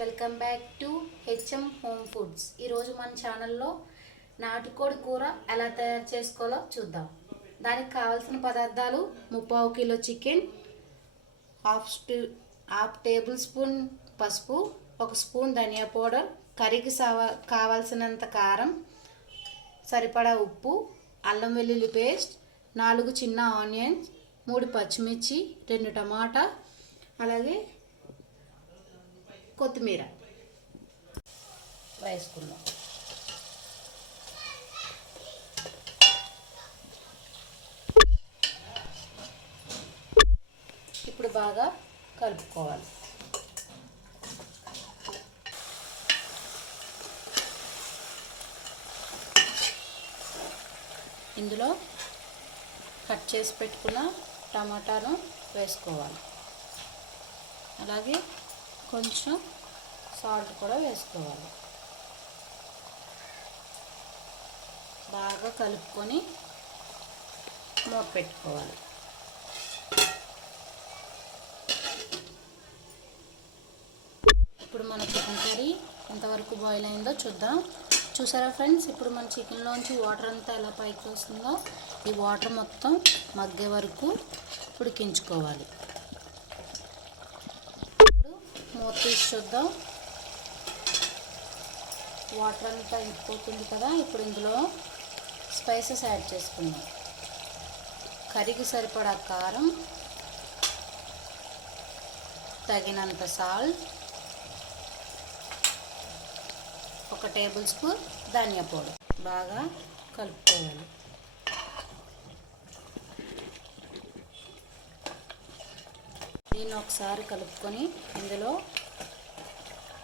Welcome back to HM home foods. ఈరోజు మన ఛానల్లో నాటుకోడి కూర ఎలా తయారు చేసుకోవాలో చూద్దాం. దానికి కావాల్సిన పదార్థాలు: 3/4 kilo chicken, half table spoon పసుపు, 1 స్పూన్ ధనియా పౌడర్, కర్రీకి కావాల్సినంత కారం, సరిపడా ఉప్పు, అల్లం వెల్లుల్లి పేస్ట్, 4 చిన్న ఆనియన్స్, 3 పచ్చిమిర్చి, 2 టమాటా, అలాగే కొత్తిమీర వేసుకుందాం. ఇప్పుడు బాగా కలుపుకోవాలి. ఇందులో కట్ చేసి పెట్టుకున్న టమాటాను వేసుకోవాలి. అలాగే కొంచెం సాల్ట్ కూడా వేసుకోవాలి. బాగా కలుపుకొని మూత పెట్టుకోవాలి. ఇప్పుడు మన చికెన్ కర్రీ ఎంతవరకు బాయిల్ అయిందో చూద్దాం. చూసారా ఫ్రెండ్స్, ఇప్పుడు మన చికెన్లోంచి వాటర్ అంతా ఎలా పైకి వస్తుందో, ఈ వాటర్ మొత్తం మగ్గే వరకు ఉడికించుకోవాలి. మూత తీసి చూద్దాం. వాటర్ అంతా ఇంకిపోతుంది కదా. ఇప్పుడు ఇందులో స్పైసెస్ యాడ్ చేసుకుందాం. కర్రీకి సరిపడా కారం, తగినంత సాల్ట్, 1 టేబుల్ స్పూన్ ధనియా పౌడర్. బాగా కలుపుకోవాలి. దీన్ని ఒకసారి కలుపుకొని ఇందులో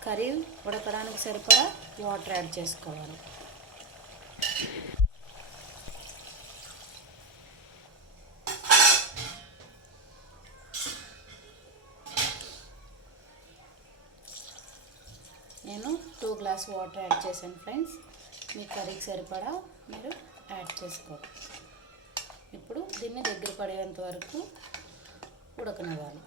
కర్రీ ఉడకడానికి సరిపడా వాటర్ యాడ్ చేసుకోవాలి. నేను 2 గ్లాస్ వాటర్ యాడ్ చేశాను ఫ్రెండ్స్. మీ కర్రీకి సరిపడా మీరు యాడ్ చేసుకోవాలి. ఇప్పుడు దీన్ని దగ్గర పడేంత వరకు ఉడకనివ్వాలి.